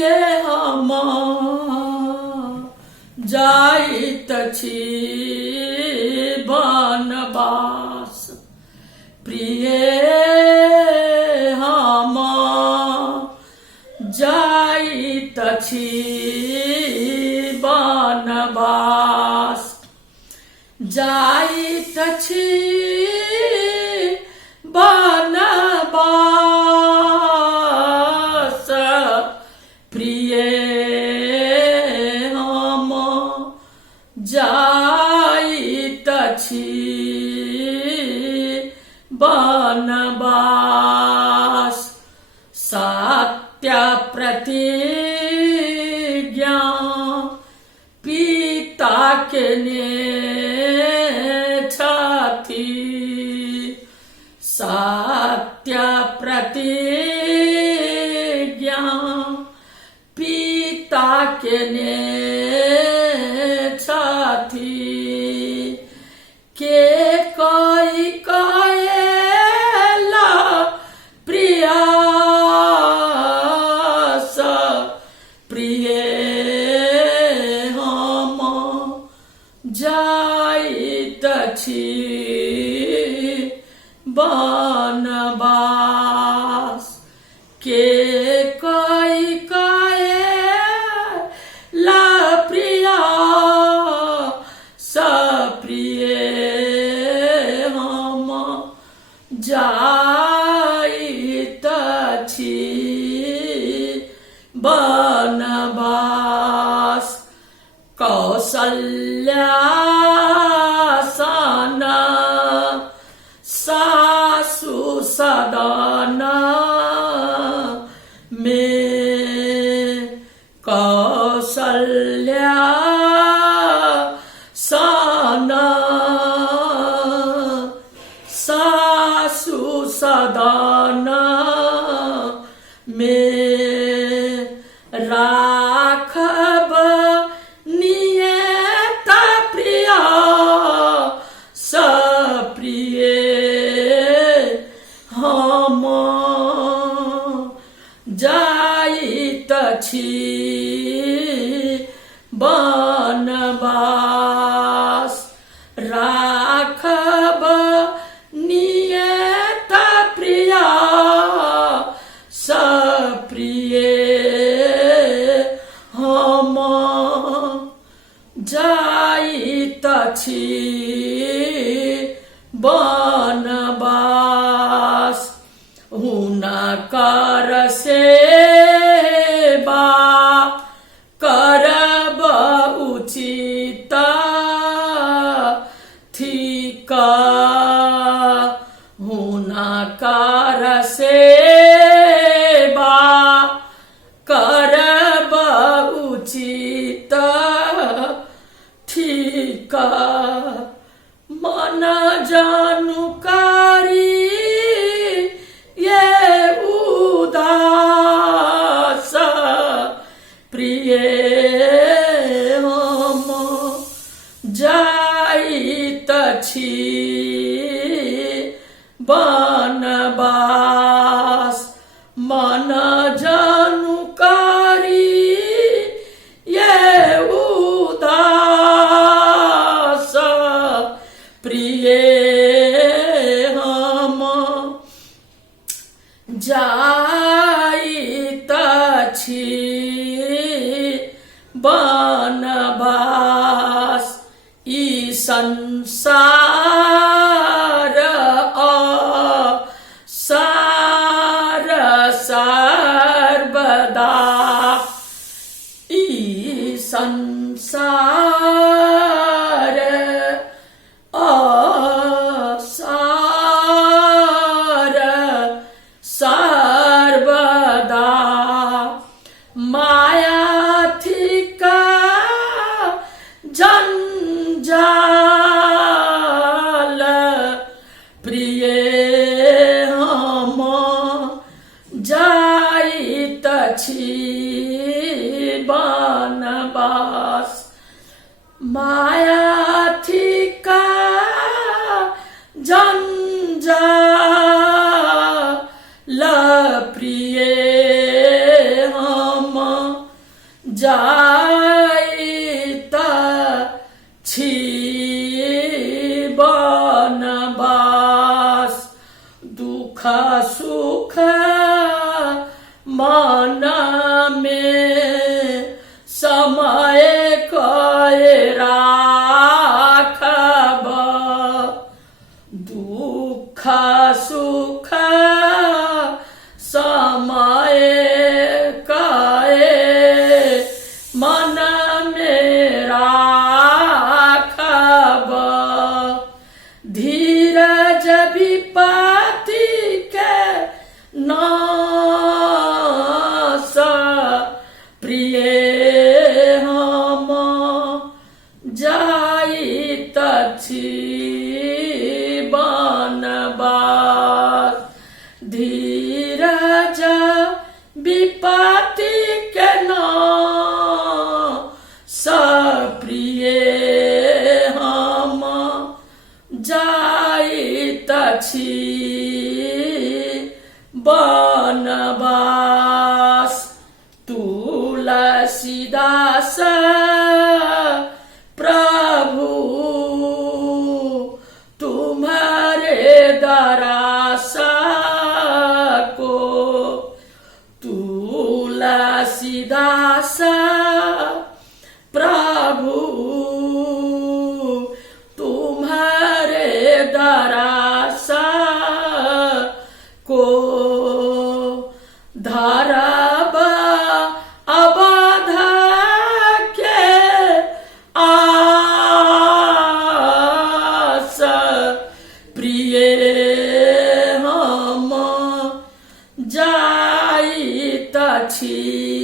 ये हम जाइत छी बनवास प्रिय हम जाइत छी बनवास जाइत छी बनवास प्रिय हम जाइत छी बनवास सत्य प्रतिज्ञा पिता के ने छथि सत्य प्रतिज्ञा पिता के ने छथि के कोई कहेला प्रियास प्रिय हम जाइत छी बनवास के कोई कहेला प्रियास प्रिय हम जाइत छी बनवास कौशल्या सन सासु सदन में कौशल्या सन सासु सदन में राखब नियत प्रिय सप्रिय हम जाइत छी बनवास राखब नियत प्रिय सप्रिय हम जाइत छी बनवास हुनकर सेवा करब उचित थिक हुनकर सेवा करब उचित ठीक मन जानुकारी ये उदास प्रिय हम जाइत छी बनवास मन जानुकारी ये उदास प्रिय हम जाइत छी बनवास ई संसार सार सर्वदा ई संसार सार सर्वदा माया थिका जंजाल प्रिय हम जाइत छी बनवास माया थिका जंजाल प्रिय हम जाइत छी बनवास दुख सुख मन में समय कए राखब दुख सुख समय कए मन में राखब धीरज विपत्ति के नाश प्रिय हम जाइत छी बनवास धीरज विपत्ति के नाश प्रिय हम जाइत छी बनवास तुलसीदास प्रभु तुम्हारे दरास को तुलसीदास प्रभु तुम्हारे दरास को धरब अवध के आस प्रिय हम जाइत छी